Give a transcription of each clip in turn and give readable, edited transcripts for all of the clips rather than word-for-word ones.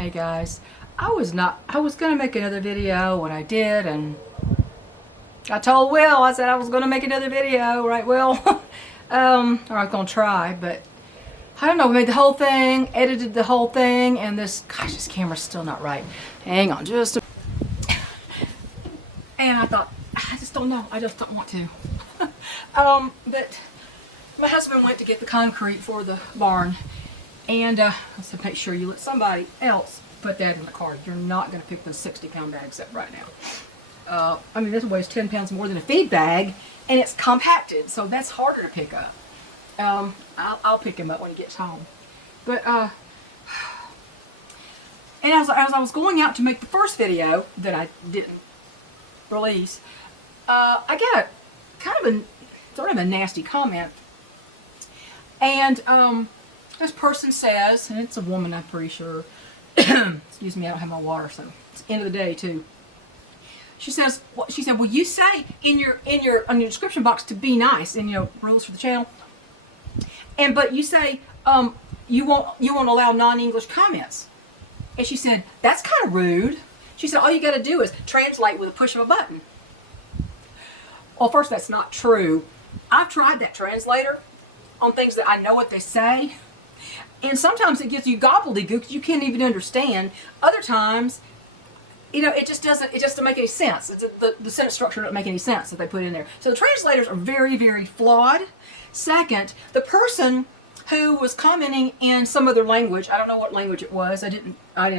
Hey guys, I was gonna make another video when I did, and I told Will, I said I was gonna make another video, right Will? Or I was gonna try, but I don't know, we made the whole thing, edited the whole thing, and this camera's still not right. Hang on just a and I thought, I just don't know, I just don't want to. But my husband went to get the concrete for the barn, and let's make sure you let somebody else put that in the car. You're not going to pick those 60-pound bags up right now. I mean, this weighs 10 pounds more than a feed bag, and it's compacted, so that's harder to pick up. I'll pick him up when he gets home. But, and as I was going out to make the first video that I didn't release, I got sort of a nasty comment. And this person says, and it's a woman, I'm pretty sure. Excuse me, I don't have my water, so it's the end of the day too. She said, well, you say on your description box to be nice, and rules for the channel. But you say you won't allow non-English comments. And she said, that's kind of rude. She said, all you got to do is translate with a push of a button. Well, first, that's not true. I've tried that translator on things that I know what they say, and sometimes it gives you gobbledygook you can't even understand. Other times, it just doesn't make any sense. The sentence structure doesn't make any sense that they put in there. So the translators are very, very flawed. Second, the person who was commenting in some other language, I don't know what language it was. I didn't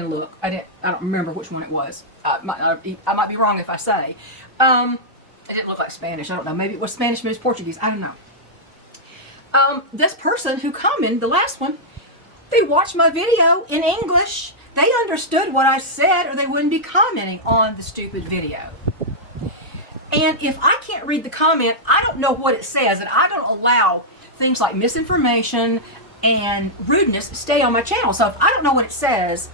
look. I don't remember which one it was. I might be wrong if I say. It didn't look like Spanish. I don't know. Maybe it was Spanish, maybe it's Portuguese. I don't know. This person who commented, the last one, they watched my video in English. They understood what I said, or they wouldn't be commenting on the stupid video. And if I can't read the comment, I don't know what it says, and I don't allow things like misinformation and rudeness to stay on my channel. So if I don't know what it says,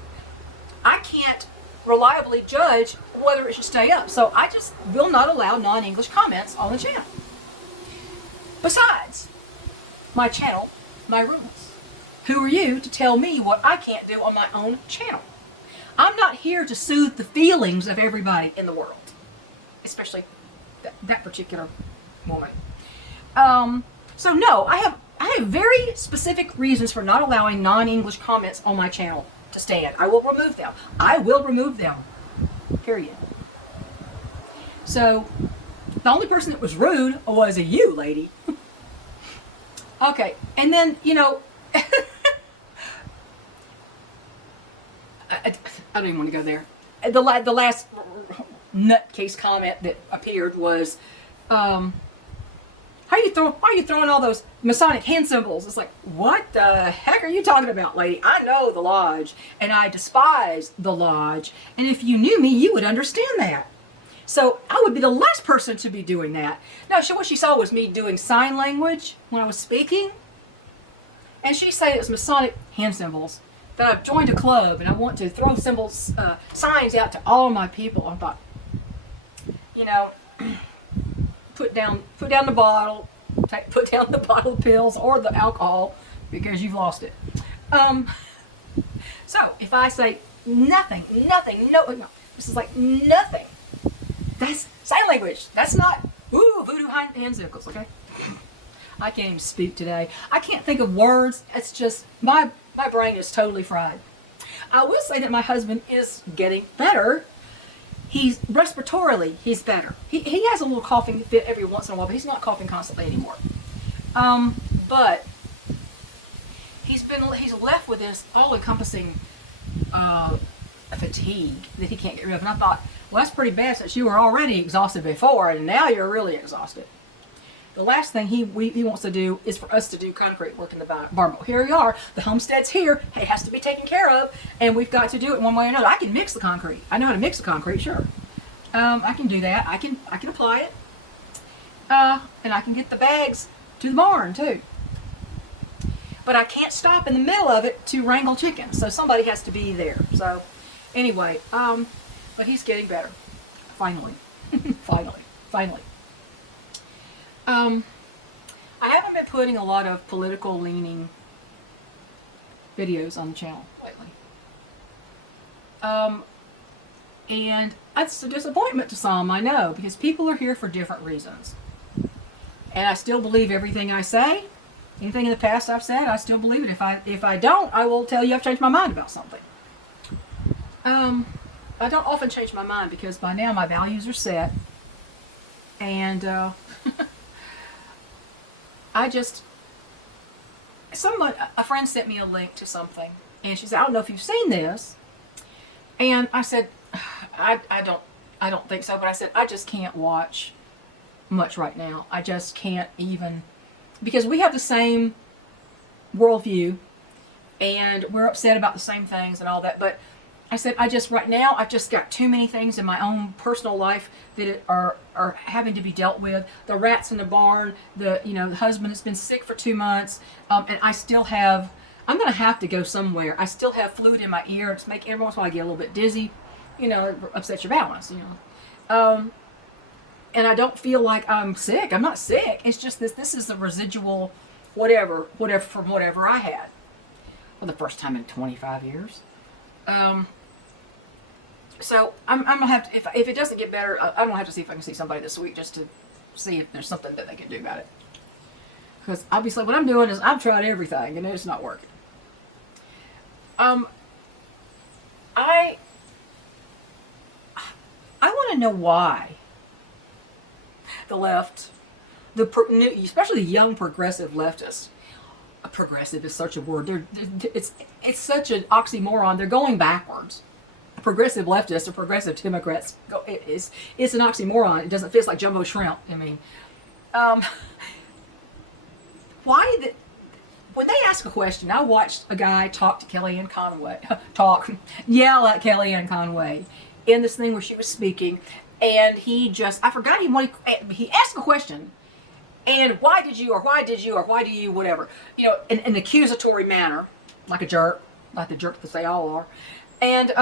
I can't reliably judge whether it should stay up. So I just will not allow non-English comments on the channel. Besides, my channel, my rules. Who are you to tell me what I can't do on my own channel? I'm not here to soothe the feelings of everybody in the world, especially that particular woman. So no, I have very specific reasons for not allowing non-English comments on my channel to stand. I will remove them. I will remove them. Period. So the only person that was rude was you, lady. Okay, and then I don't even want to go there. The last nutcase comment that appeared was, why are you throwing all those Masonic hand symbols? It's like, what the heck are you talking about, lady? I know the lodge, and I despise the lodge, and if you knew me, you would understand that. So I would be the last person to be doing that. No, what she saw was me doing sign language when I was speaking, and she said it was Masonic hand symbols, that I've joined a club, and I want to throw symbols, signs out to all my people. I thought, put down the bottle, put down the bottle of pills or the alcohol, because you've lost it. So if I say nothing, no, this is like nothing. That's sign language. That's not voodoo hand signals, okay? I can't even speak today. I can't think of words. It's just my brain is totally fried. I will say that my husband is getting better. He's respiratorily, he's better. He has a little coughing fit every once in a while, but he's not coughing constantly anymore. But he's left with this all-encompassing fatigue that he can't get rid of. And I thought, well, that's pretty bad since you were already exhausted before, and now you're really exhausted. The last thing he wants to do is for us to do concrete work in the barn. But here we are. The homestead's here. It has to be taken care of, and we've got to do it one way or another. I can mix the concrete. I know how to mix the concrete, sure. I can do that. I can apply it, and I can get the bags to the barn too. But I can't stop in the middle of it to wrangle chickens, so somebody has to be there. So anyway, but he's getting better. Finally, finally. I haven't been putting a lot of political leaning videos on the channel lately. And that's a disappointment to some, I know, because people are here for different reasons. And I still believe everything I say. Anything in the past I've said, I still believe it. If I don't, I will tell you I've changed my mind about something. I don't often change my mind because by now my values are set. And a friend sent me a link to something, and she said, I don't know if you've seen this. And I said, I don't think so, but I said, I just can't watch much right now. I just can't even, because we have the same worldview, and we're upset about the same things and all that, but I said, right now, I've just got too many things in my own personal life that are having to be dealt with. The rats in the barn, the husband that's been sick for 2 months, and I'm going to have to go somewhere. I still have fluid in my ear. It's making every once in a while I get a little bit dizzy. It upsets your balance, and I don't feel like I'm sick. I'm not sick. It's just this is the residual whatever from whatever I had for the first time in 25 years. So I'm gonna have to, if it doesn't get better, I'm gonna have to see if I can see somebody this week just to see if there's something that they can do about it. Because obviously what I'm doing is I've tried everything and it's not working. I want to know why the left, especially the young progressive leftists. Progressive is such a word. It's such an oxymoron. They're going backwards. Progressive leftists or progressive Democrats, it's an oxymoron. It doesn't fit like jumbo shrimp. I mean, when they ask a question, I watched a guy talk to Kellyanne Conway, yell at Kellyanne Conway in this thing where she was speaking, and I forgot he asked a question. And why did you, or why do you, whatever, in an accusatory manner, like a jerk, like the jerk that they all are. And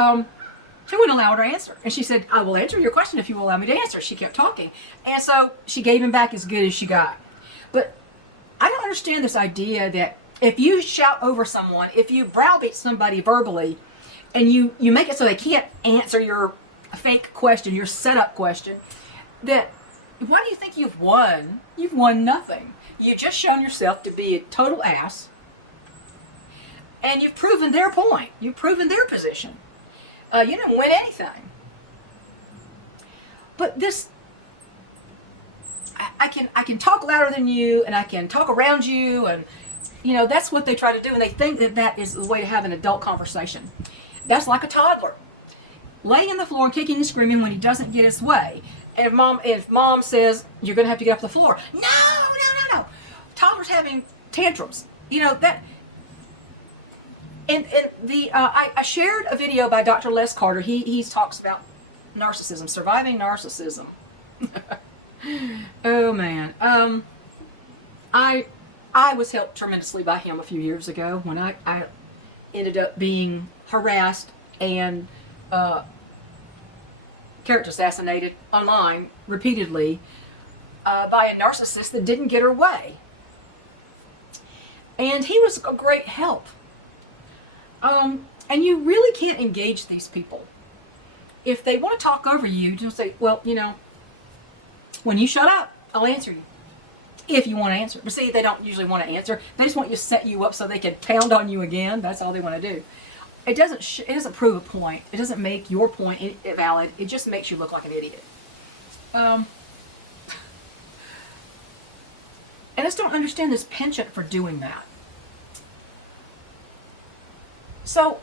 she wouldn't allow her to answer. And she said, I will answer your question if you will allow me to answer. She kept talking. And so she gave him back as good as she got. But I don't understand this idea that if you shout over someone, if you browbeat somebody verbally, and you make it so they can't answer your fake question, your setup question, that why do you think you've won? You've won nothing. You've just shown yourself to be a total ass. And you've proven their point. You've proven their position. You didn't win anything. But this, I can talk louder than you, and I can talk around you, and that's what they try to do, and they think that is the way to have an adult conversation. That's like a toddler laying on the floor and kicking and screaming when he doesn't get his way. And if mom says you're going to have to get off the floor, no. Toddlers having tantrums. And I shared a video by Dr. Les Carter. He talks about narcissism, surviving narcissism. Oh man. I was helped tremendously by him a few years ago when I ended up being harassed and character assassinated online repeatedly by a narcissist that didn't get her way. And he was a great help. And you really can't engage these people. If they want to talk over you, just say, well, when you shut up, I'll answer you. If you want to answer. But see, they don't usually want to answer. They just want you to set you up so they can pound on you again. That's all they want to do. It doesn't prove a point. It doesn't make your point valid. It just makes you look like an idiot. And I just don't understand this penchant for doing that. So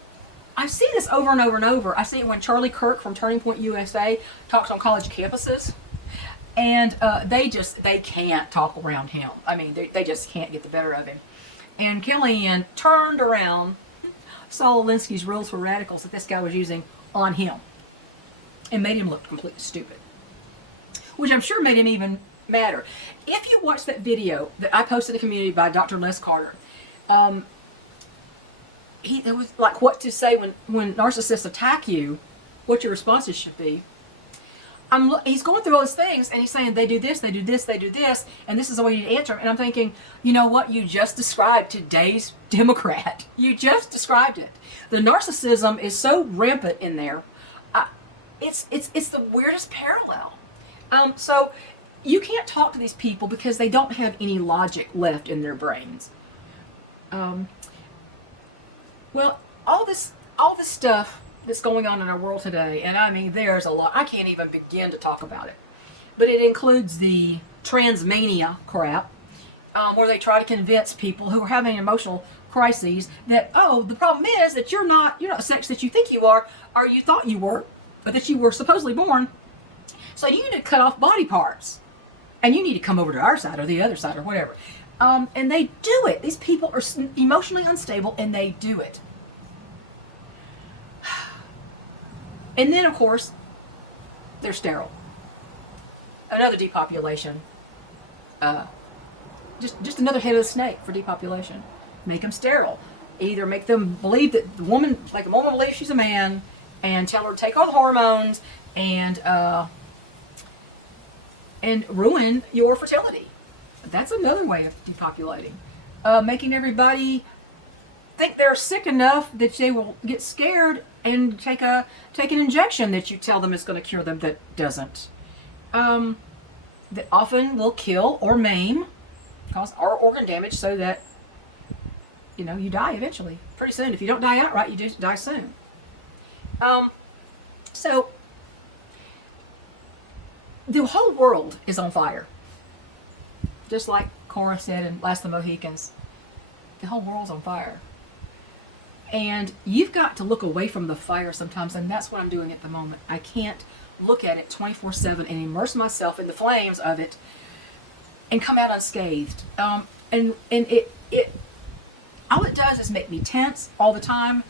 I've seen this over and over and over. I see it when Charlie Kirk from Turning Point USA talks on college campuses. And they can't talk around him. I mean, they just can't get the better of him. And Kellyanne turned around Saul Alinsky's rules for radicals that this guy was using on him and made him look completely stupid, which I'm sure made him even madder. If you watch that video that I posted in the community by Dr. Les Carter, it was like what to say when narcissists attack you, what your responses should be. he's going through all these things, and he's saying they do this, they do this, they do this, and this is the way you answer them. And I'm thinking, you know what? You just described today's Democrat. You just described it. The narcissism is so rampant in there. It's the weirdest parallel. So you can't talk to these people because they don't have any logic left in their brains. Well, all this stuff that's going on in our world today, and I mean, there's a lot. I can't even begin to talk about it. But it includes the transmania crap, where they try to convince people who are having emotional crises that, oh, the problem is that you're not the sex that you think you are, or you thought you were, or that you were supposedly born. So you need to cut off body parts, and you need to come over to our side or the other side or whatever. And they do it. These people are emotionally unstable, and they do it. And then, of course, they're sterile. Another depopulation. Just another head of the snake for depopulation. Make them sterile. Either make them believe that the woman, like a woman believes she's a man, and tell her to take all the hormones and ruin your fertility. That's another way of depopulating. Making everybody think they're sick enough that they will get scared and take an injection that you tell them is going to cure them that doesn't. That often will kill or maim, cause organ damage, so that you die eventually. Pretty soon. If you don't die outright, you just die soon. So the whole world is on fire. Just like Cora said in Last of the Mohicans, the whole world's on fire. And you've got to look away from the fire sometimes, and that's what I'm doing at the moment. I can't look at it 24/7 and immerse myself in the flames of it and come out unscathed. And it all it does is make me tense all the time.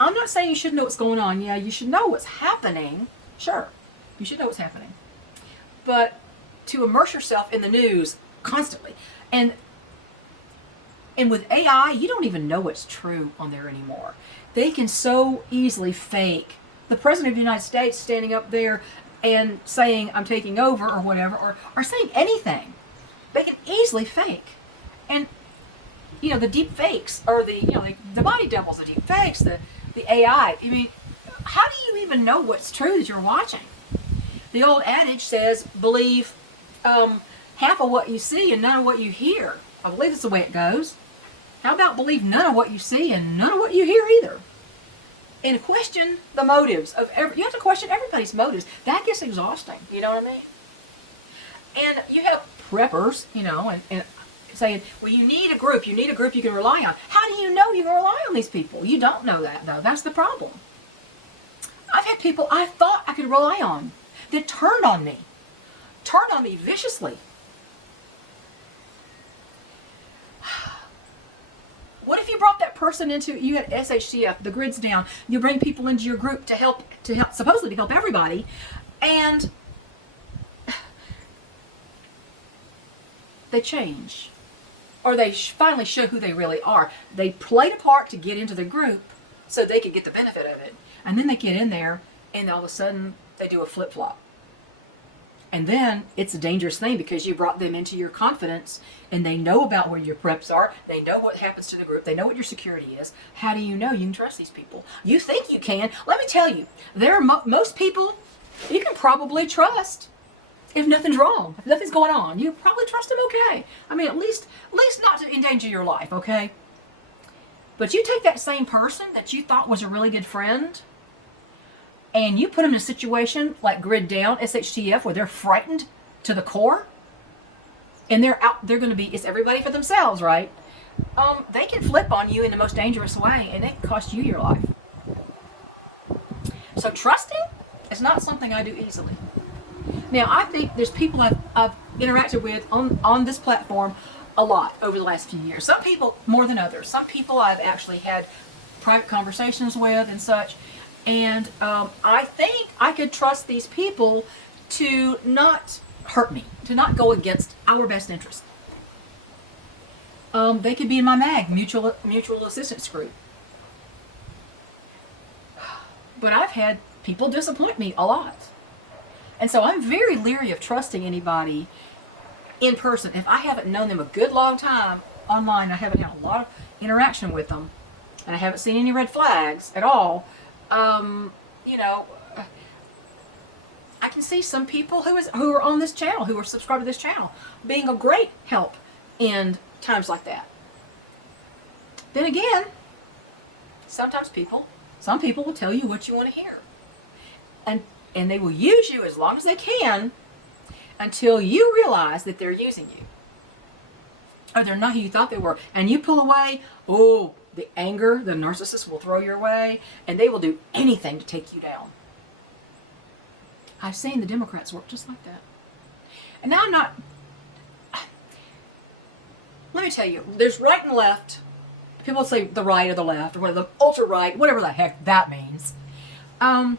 I'm not saying you should know what's going on. Yeah, you should know what's happening. Sure, you should know what's happening. But to immerse yourself in the news constantly, and with AI, you don't even know what's true on there anymore. They can so easily fake. The President of the United States standing up there and saying, I'm taking over or whatever, or saying anything. They can easily fake. And, the deep fakes, or the body doubles, the deep fakes, the AI. I mean, how do you even know what's true that you're watching? The old adage says, believe half of what you see and none of what you hear. I believe that's the way it goes. How about believe none of what you see and none of what you hear either? And question the motives of you have to question everybody's motives. That gets exhausting. You know what I mean? And you have preppers, and saying, well, you need a group you can rely on. How do you know you can rely on these people? You don't know that, though. That's the problem. I've had people I thought I could rely on that turned on me viciously. What if you brought that person you had SHTF, the grid's down, you bring people into your group to help, supposedly to help everybody, and they change. Or they finally show who they really are. They played a part to get into the group so they could get the benefit of it. And then they get in there, and all of a sudden, they do a flip-flop. And then it's a dangerous thing because you brought them into your confidence, and they know about where your preps are. They know what happens to the group. They know what your security is. How do you know you can trust these people? You think you can. Let me tell you, there are most people you can probably trust. If nothing's wrong, if nothing's going on, you probably trust them okay. I mean, at least not to endanger your life, okay? But you take that same person that you thought was a really good friend, and you put them in a situation like Grid Down, SHTF, where they're frightened to the core, and they're going to be, it's everybody for themselves, right? They can flip on you in the most dangerous way, and it can cost you your life. So trusting is not something I do easily. Now, I think there's people I've interacted with on this platform a lot over the last few years. Some people more than others. Some people I've actually had private conversations with and such. And I think I could trust these people to not hurt me, to not go against our best interest. They could be in my MAG, mutual assistance group. But I've had people disappoint me a lot. And so I'm very leery of trusting anybody in person. If I haven't known them a good long time online, I haven't had a lot of interaction with them, and I haven't seen any red flags at all, you know, I can see some people who are on this channel, who are subscribed to this channel, being a great help in times like that. Then again, sometimes some people will tell you what you want to hear. And they will use you as long as they can until you realize that they're using you. Or they're not who you thought they were. And you pull away, oh, the anger, the narcissist will throw your way, and they will do anything to take you down. I've seen the Democrats work just like that. And now let me tell you, there's right and left. People say the right or the left, or whatever, the ultra-right, whatever the heck that means. I'm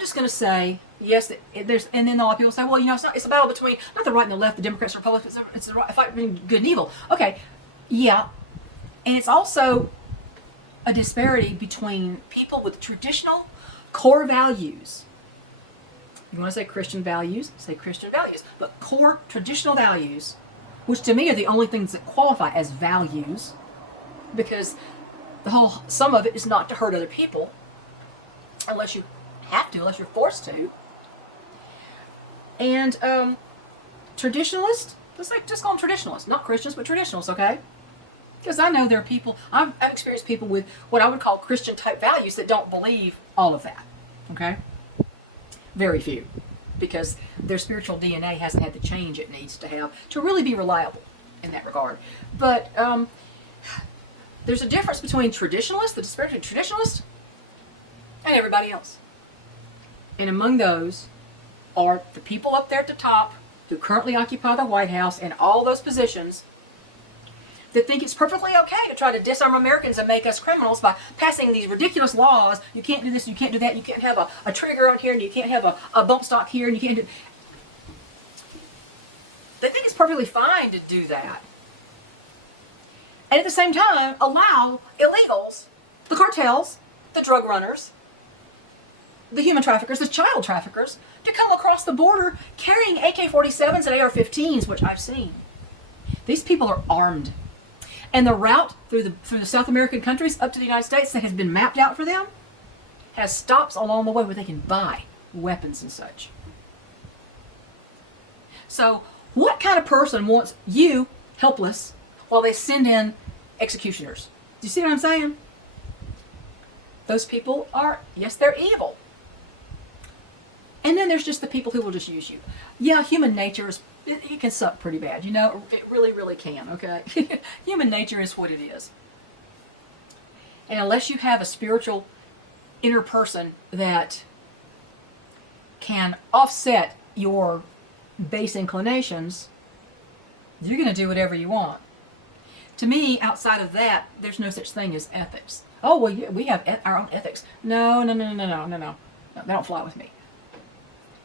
just going to say, yes, there's, and then a lot of people say, well, you know, it's a battle between not the right and the left, the Democrats and Republicans, it's a fight between good and evil. Okay, yeah. And it's also a disparity between people with traditional core values. You want to say Christian values, say Christian values. But core traditional values, which to me are the only things that qualify as values, because some of it is not to hurt other people, unless you have to, unless you're forced to. And traditionalists, just call them traditionalists, not Christians, but traditionalists, okay? Because I know there are people, I've experienced people with what I would call Christian type values that don't believe all of that, okay? Very few, because their spiritual DNA hasn't had the change it needs to have to really be reliable in that regard. But there's a difference between traditionalists, the spiritual traditionalists, and everybody else. And among those are the people up there at the top who currently occupy the White House and all those positions that think it's perfectly okay to try to disarm Americans and make us criminals by passing these ridiculous laws. You can't do this, you can't do that, you can't have a trigger on here, and you can't have a bump stock here, and you can't do... They think it's perfectly fine to do that. And at the same time, allow illegals, the cartels, the drug runners, the human traffickers, the child traffickers, to come across the border carrying AK-47s and AR-15s, which I've seen. These people are armed. And the route through the South American countries up to the United States that has been mapped out for them has stops along the way where they can buy weapons and such. So what kind of person wants you helpless while they send in executioners? Do you see what I'm saying? Those people are, yes, they're evil. And then there's just the people who will just use you. Yeah, human nature is, it can suck pretty bad, you know? It really, really can, okay? Human nature is what it is. And unless you have a spiritual inner person that can offset your base inclinations, you're going to do whatever you want. To me, outside of that, there's no such thing as ethics. Oh, well, yeah, we have our own ethics. No. They don't fly with me.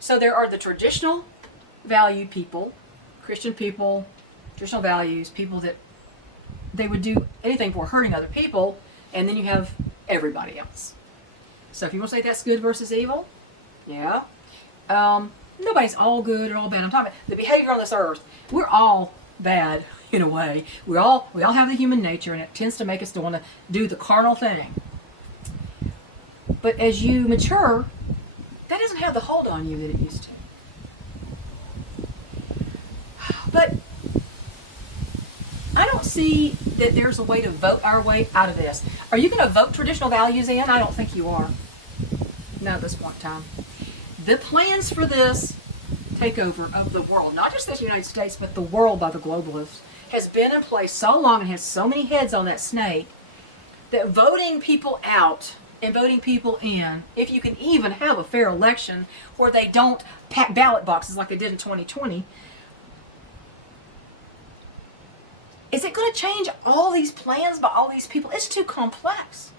So there are the traditional value people, Christian people, traditional values, people that they would do anything for hurting other people, and then you have everybody else. So if you want to say that's good versus evil, yeah. Nobody's all good or all bad. I'm talking about the behavior on this earth. We're all bad in a way. We all have the human nature, and it tends to make us to want to do the carnal thing. But as you mature, that doesn't have the hold on you that it used to. But I don't see that there's a way to vote our way out of this. Are you going to vote traditional values in? I don't think you are. Not at this point in time. The plans for this takeover of the world, not just the United States, but the world by the globalists, has been in place so long and has so many heads on that snake that voting people out and voting people in, if you can even have a fair election where they don't pack ballot boxes like they did in 2020, is it going to change all these plans by all these people? It's too complex.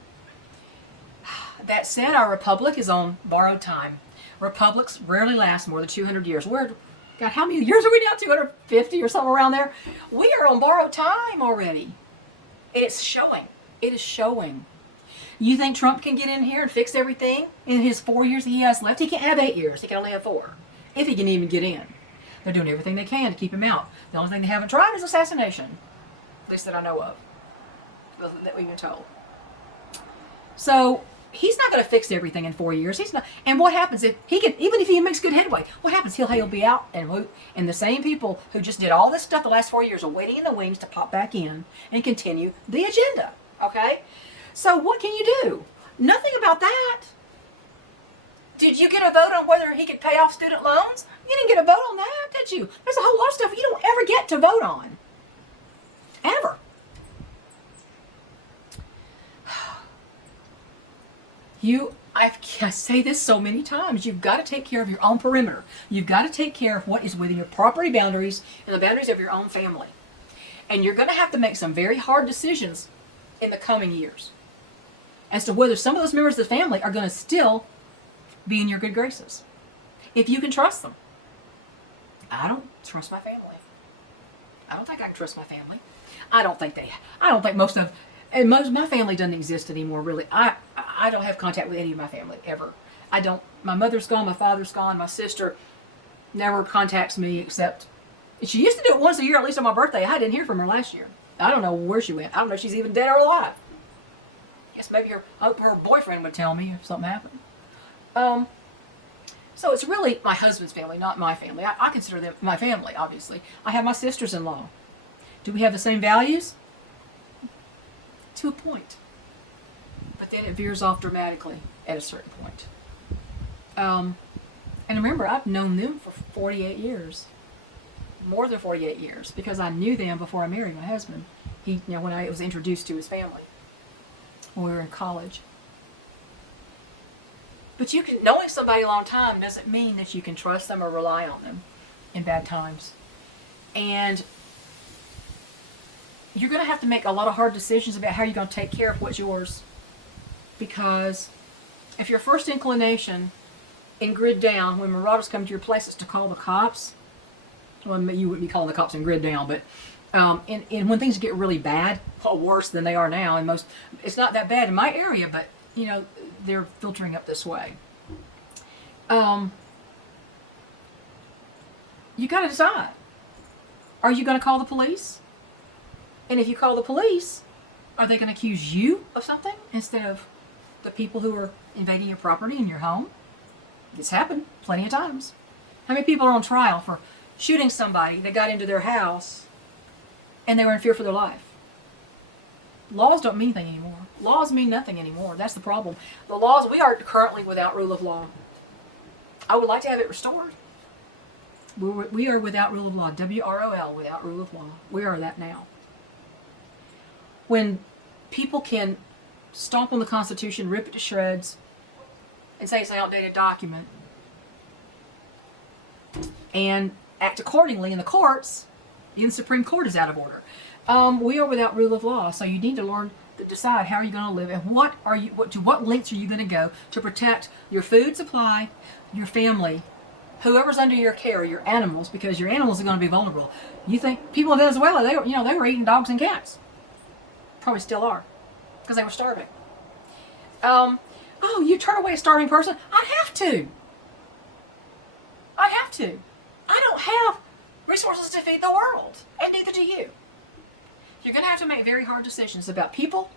That said, our republic is on borrowed time. Republics rarely last more than 200 years. God, how many years are we now? 250 or something around there? We are on borrowed time already. It's showing. It is showing. You think Trump can get in here and fix everything in his 4 years that he has left? He can't have 8 years. He can only have 4, if he can even get in. They're doing everything they can to keep him out. The only thing they haven't tried is assassination, at least that I know of, that we've been told. So he's not going to fix everything in 4 years. He's not. And what happens if he can? Even if he makes good headway, what happens? He'll be out, and the same people who just did all this stuff the last 4 years are waiting in the wings to pop back in and continue the agenda. Okay. So what can you do? Nothing about that. Did you get a vote on whether he could pay off student loans? You didn't get a vote on that, did you? There's a whole lot of stuff you don't ever get to vote on. Ever. I say this so many times, you've got to take care of your own perimeter. You've got to take care of what is within your property boundaries and the boundaries of your own family. And you're going to have to make some very hard decisions in the coming years as to whether some of those members of the family are going to still be in your good graces. If you can trust them. I don't trust my family. I don't think I can trust my family. I don't think most of my family doesn't exist anymore, really. I don't have contact with any of my family, ever. I don't. My mother's gone, my father's gone, my sister never contacts me except, she used to do it once a year, at least on my birthday. I didn't hear from her last year. I don't know where she went. I don't know if she's even dead or alive. Guess maybe her boyfriend would tell me if something happened. So it's really my husband's family, not my family. I consider them my family, obviously. I have my sisters-in-law. Do we have the same values? To a point. But then it veers off dramatically at a certain point. And remember, I've known them for 48 years. More than 48 years. Because I knew them before I married my husband. When I was introduced to his family. When we were in college. But knowing somebody a long time doesn't mean that you can trust them or rely on them in bad times. And you're going to have to make a lot of hard decisions about how you're going to take care of what's yours. Because if your first inclination in Grid Down, when marauders come to your place, is to call the cops, well, you wouldn't be calling the cops in Grid Down, but and when things get really bad, worse than they are now, and it's not that bad in my area, but they're filtering up this way. You got to decide. Are you going to call the police? And if you call the police, are they going to accuse you of something instead of the people who are invading your property and your home? It's happened plenty of times. How many people are on trial for shooting somebody that got into their house and they were in fear for their life? Laws don't mean anything anymore. Laws mean nothing anymore. That's the problem. The laws, we are currently without rule of law. I would like to have it restored. We are without rule of law. WROL, without rule of law. We are that now. When people can stomp on the Constitution, rip it to shreds, and say it's an outdated document, and act accordingly in the courts, even the Supreme Court is out of order. We are without rule of law, so you need to learn to decide how you're going to live and to what lengths are you going to go to protect your food supply, your family, whoever's under your care, your animals, because your animals are going to be vulnerable. You think people in Venezuela, they were eating dogs and cats, probably still are, because they were starving. You turn away a starving person? I'd have to. I don't have resources to feed the world, and neither do you. You're going to have to make very hard decisions about people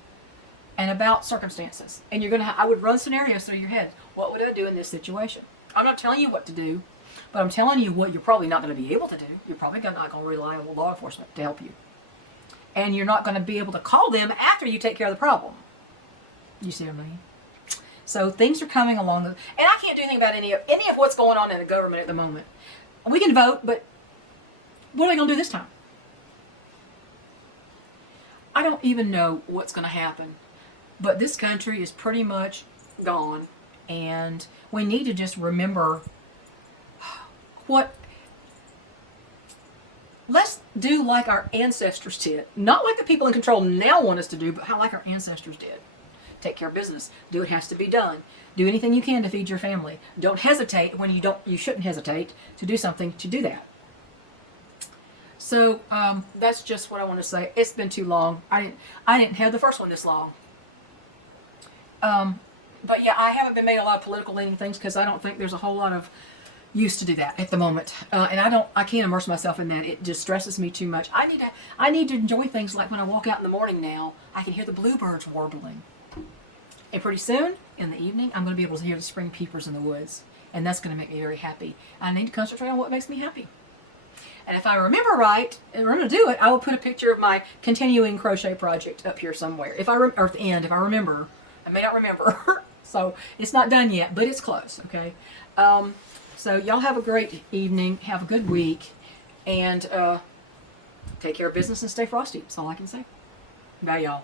and about circumstances. And I would run scenarios through your head. What would I do in this situation? I'm not telling you what to do, but I'm telling you what you're probably not going to be able to do. You're probably not going to rely on law enforcement to help you. And you're not going to be able to call them after you take care of the problem. You see what I mean? So things are coming along. And I can't do anything about any of what's going on in the government at the moment. We can vote, but what are they going to do this time? I don't even know what's going to happen, but this country is pretty much gone, and we need to just remember let's do like our ancestors did. Not like the people in control now want us to do, but like our ancestors did. Take care of business. Do what has to be done. Do anything you can to feed your family. Don't hesitate when you shouldn't hesitate to do something to do that. So that's just what I want to say. It's been too long. I didn't have the first one this long. But yeah, I haven't been made a lot of political leaning things because I don't think there's a whole lot of use to do that at the moment. And I can't immerse myself in that. It just stresses me too much. I need to enjoy things like when I walk out in the morning now, I can hear the bluebirds warbling. And pretty soon, in the evening, I'm going to be able to hear the spring peepers in the woods. And that's going to make me very happy. I need to concentrate on what makes me happy. And if I remember right, and remember to do it, I will put a picture of my continuing crochet project up here somewhere. Or at the end, if I remember. I may not remember. So it's not done yet, but it's close, okay? So y'all have a great evening. Have a good week. And take care of business and stay frosty. That's all I can say. Bye, y'all.